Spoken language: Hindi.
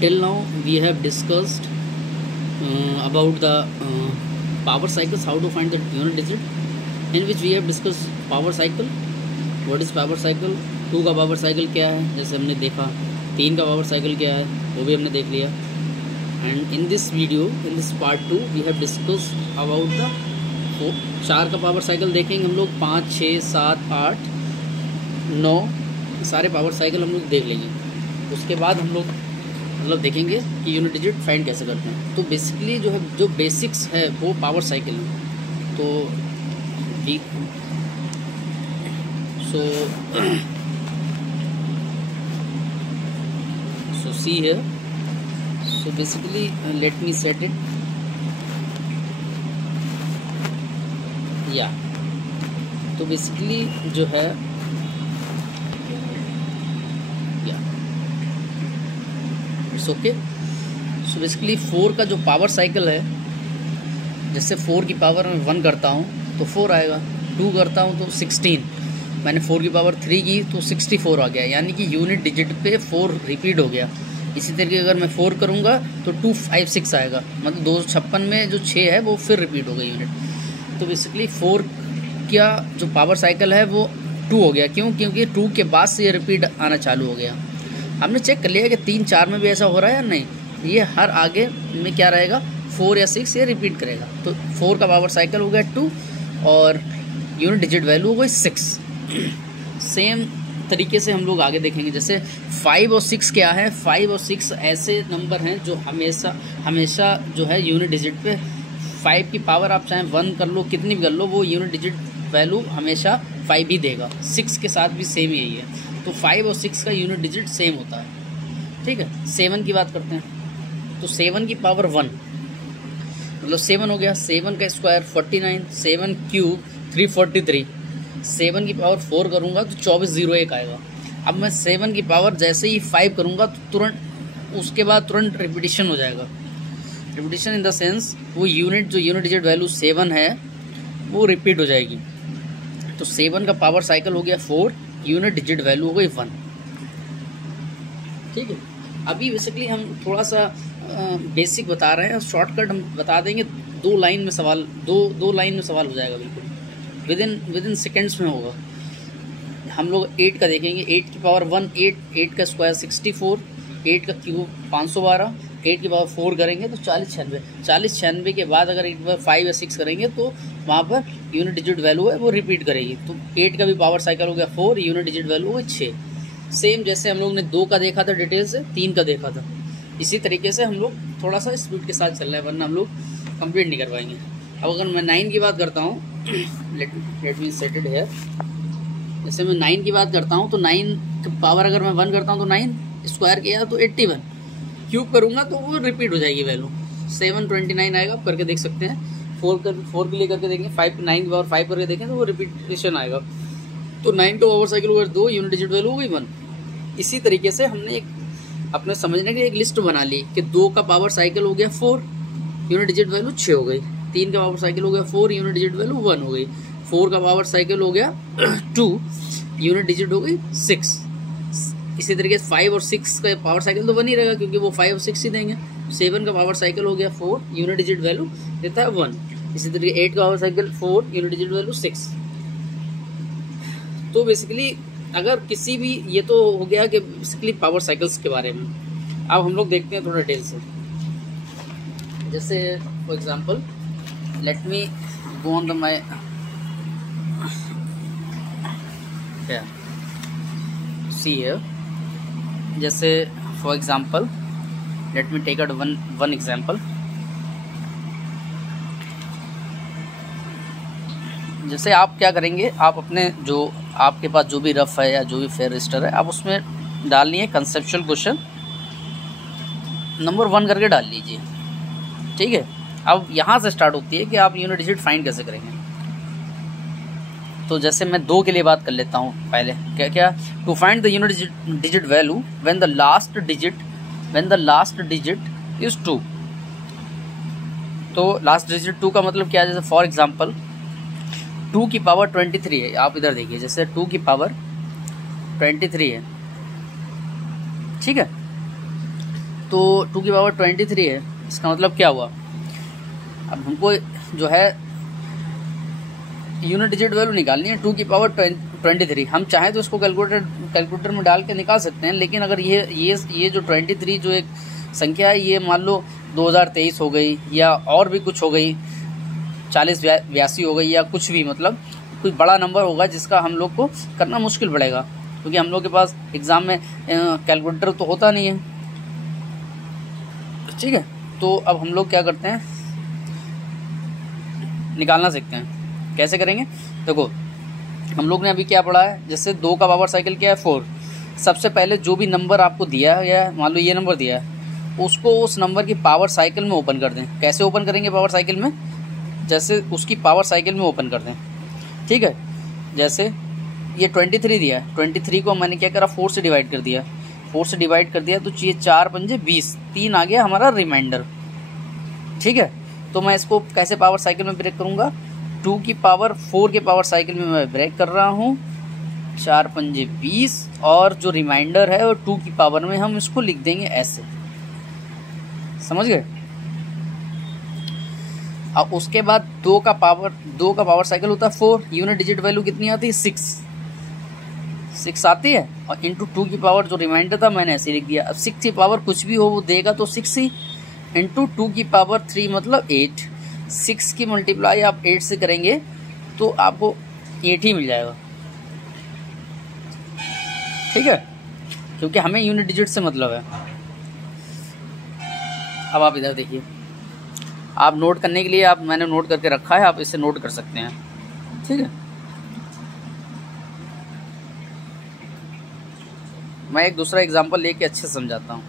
Till now we have discussed about the power cycles, how to find the unit digit, in which we have discussed power cycle, what is power cycle, 2 का पावर साइकिल क्या है जैसे हमने देखा, 3 का पावर साइकिल क्या है वो भी हमने देख लिया. And in this video, in this part 2 we have discussed about the 4 का पावर साइकिल देखेंगे हम लोग, 5, 6, 7, 8, 9 सारे पावर साइकिल हम लोग देख लेंगे. उसके बाद हम लोग मतलब देखेंगे कि यूनिट डिजिट फाइंड कैसे करते हैं. तो बेसिकली जो है, जो बेसिक्स है वो पावर साइकिल है. तो we so see here, so basically let me set it. या तो बेसिकली जो है इट्स ओके. सो बेसिकली 4 का जो पावर साइकिल है, जैसे 4 की पावर में 1 करता हूँ तो 4 आएगा, 2 करता हूँ तो 16, मैंने 4 की पावर 3 की तो 64 आ गया, यानी कि यूनिट डिजिट पे 4 रिपीट हो गया. इसी तरीके अगर मैं 4 करूँगा तो 256 आएगा, मतलब 256 में जो 6 है वो फिर रिपीट हो गई यूनिट. तो बेसिकली 4 का जो पावर साइकिल है वो 2 हो गया. क्यों? क्योंकि 2 के बाद से ये रिपीट आना चालू हो गया. हमने चेक कर लिया कि 3, 4 में भी ऐसा हो रहा है या नहीं. ये हर आगे में क्या रहेगा, 4 या 6 ये रिपीट करेगा. तो 4 का पावर साइकिल हो गया 2 और यूनिट डिजिट वैल्यू हो गई 6. सेम तरीके से हम लोग आगे देखेंगे. जैसे 5 और 6 क्या है, 5 और 6 ऐसे नंबर हैं जो हमेशा जो है यूनिट डिजिट पे 5 की पावर आप चाहे 1 कर लो, कितनी भी कर लो, वो यूनिट डिजिट वैल्यू हमेशा 5 ही देगा. 6 के साथ भी सेम यही है. तो 5 और 6 का यूनिट डिजिट सेम होता है. ठीक है. 7 की बात करते हैं. तो 7 की पावर 1 मतलब 7 हो गया. 7 का स्क्वायर 49, 7 क्यूब 343. 7 की पावर 4 करूँगा तो 2401 आएगा. अब मैं 7 की पावर जैसे ही 5 करूँगा तो तुरंत उसके बाद तुरंत रिपीटिशन हो जाएगा. रिपीटिशन इन द सेंस वो यूनिट डिजिट वैल्यू 7 है वो रिपीट हो जाएगी. तो 7 का पावर साइकिल हो गया 4, यूनिट डिजिट वैल्यू हो गई 1. ठीक है. अभी बेसिकली हम थोड़ा सा बेसिक बता रहे हैं, शॉर्टकट हम बता देंगे. 2 लाइन में सवाल हो जाएगा बिल्कुल, विद इन सेकेंड्स में होगा. हम लोग 8 का देखेंगे. 8 की पावर 1 8 का स्क्वायर 64, 8 का क्यूब 512, 8 की पावर 4 करेंगे तो 4096 के बाद अगर 8 की पावर 5 या 6 करेंगे तो वहाँ पर यूनिट डिजिट वैल्यू है वो रिपीट करेगी. तो 8 का भी पावर साइकिल हो गया 4, यूनिट डिजिट वैल्यू हो गई 6. सेम जैसे हम लोग ने 2 का देखा था डिटेल से, 3 का देखा था, इसी तरीके से हम लोग थोड़ा सा स्पीड के साथ चल रहे हैं, वरना हम लोग कंप्लीट नहीं कर पाएंगे. अब अगर मैं 9 की बात करता हूँ, let me set it here. जैसे मैं 9 की बात करता हूँ तो 9 की पावर अगर मैं 1 करता हूँ तो 9, स्क्वायर किया तो 81, क्यूब करूँगा तो वो रिपीट हो जाएगी वैल्यू 729 आएगा. आप करके देख सकते हैं. 4 के लिए करके देखेंगे, 9 की पावर 5 करके देखें तो वो रिपीटेशन आएगा. तो 9 का पावर साइकिल हो गया 2, यूनिट डिजिट वैल्यू हो गई 1. इसी तरीके से हमने एक अपने समझने की एक लिस्ट बना ली कि 2 का पावर साइकिल हो गया 4, यूनिट डिजिट वैल्यू 6 हो गई. 3 का पावर साइकिल हो गया 4, यूनिट डिजिट वैल्यू 1 हो गई. 4 का पावर साइकिल हो गया 2, यूनिट डिजिट हो गई 6. इसी तरीके से 5 और 6 का पावर साइकिल तो 1 ही रहेगा क्योंकि वो 5 और 6 ही देंगे. 7 का पावर साइकिल हो गया 4, यूनिट डिजिट वैल्यू देता है 1. इसी तरीके 8 का power cycle 4, unit digit value 6. तो बेसिकली अगर किसी भी, ये तो हो गया कि बेसिकली पावर साइकिल्स के बारे में. अब हम लोग देखते हैं थोड़ा डिटेल से. जैसे for example let me go on the my C here. जैसे for example let me take out one example. जैसे आप क्या करेंगे, आप अपने जो आपके पास जो भी रफ है या जो भी फेयर रजिस्टर है, आप उसमें डालनी है कंसेप्चुअल क्वेश्चन नंबर 1 करके डाल लीजिए. ठीक है. अब यहाँ से स्टार्ट होती है कि आप यूनिट डिजिट फाइंड कैसे करेंगे. तो जैसे मैं 2 के लिए बात कर लेता हूँ पहले. क्या to find the unit digit value when the last digit is 2. तो लास्ट डिजिट 2 का मतलब क्या है. जैसे फॉर एग्जांपल 2 की पावर 23 है. आप इधर देखिए, जैसे 2 की पावर 23 है. ठीक है. तो 2 की पावर 23 है। इसका मतलब क्या हुआ, अब हमको जो है यूनिट डिजिट वैल्यू निकालनी है 2 की पावर 23। हम चाहें तो इसको कैलकुलेटर में डाल के निकाल सकते हैं, लेकिन अगर ये जो 23 जो एक संख्या है, ये मान लो 2023 हो गई या और भी कुछ हो गई, 4082 हो गई या कुछ भी, मतलब कुछ बड़ा नंबर होगा जिसका हम लोग को करना मुश्किल पड़ेगा, क्योंकि हम लोग के पास एग्ज़ाम में कैलकुलेटर तो होता नहीं है। ठीक है, तो अब हम लोग क्या करते हैं, निकालना सीखते हैं। कैसे करेंगे, देखो हम लोग ने अभी क्या पढ़ा है, जैसे 2 का पावर साइकिल क्या है 4। सबसे पहले जो भी नंबर आपको दिया है, या मान लो ये नंबर दिया है, उसको उस नंबर की पावर साइकिल में ओपन कर दें। कैसे ओपन करेंगे पावर साइकिल में, जैसे उसकी पावर साइकिल में ओपन कर दें। ठीक है, जैसे ये 23 दिया है, 23 को मैंने क्या करा, 4 से डिवाइड कर दिया। 4 से डिवाइड कर दिया तो ये 4 पंजे 20, 3 आ गया हमारा रिमाइंडर। ठीक है, तो मैं इसको कैसे पावर साइकिल में ब्रेक करूँगा, 2 की पावर 4 के पावर साइकिल में मैं ब्रेक कर रहा हूँ, 4 पंजे 20, और जो रिमाइंडर है वो 2 की पावर में हम इसको लिख देंगे ऐसे। समझ गए। अब उसके बाद 2 का पावर साइकिल होता है 4, यूनिट डिजिट वैल्यू कितनी आती है 6 आती है, और इंटू 2 की पावर जो रिमाइंडर था मैंने ऐसे लिख दिया। अब 6 की पावर कुछ भी हो वो देगा तो 6 ही, इंटू 2 की पावर 3 मतलब 8। 6 की मल्टीप्लाई आप 8 से करेंगे तो आपको 8 ही मिल जाएगा। ठीक है, क्योंकि हमें यूनिट डिजिट से मतलब है। अब आप इधर देखिए, आप नोट करने के लिए मैंने नोट करके रखा है, आप इसे नोट कर सकते हैं। ठीक है, मैं एक दूसरा एग्जांपल लेके अच्छे से समझाता हूँ।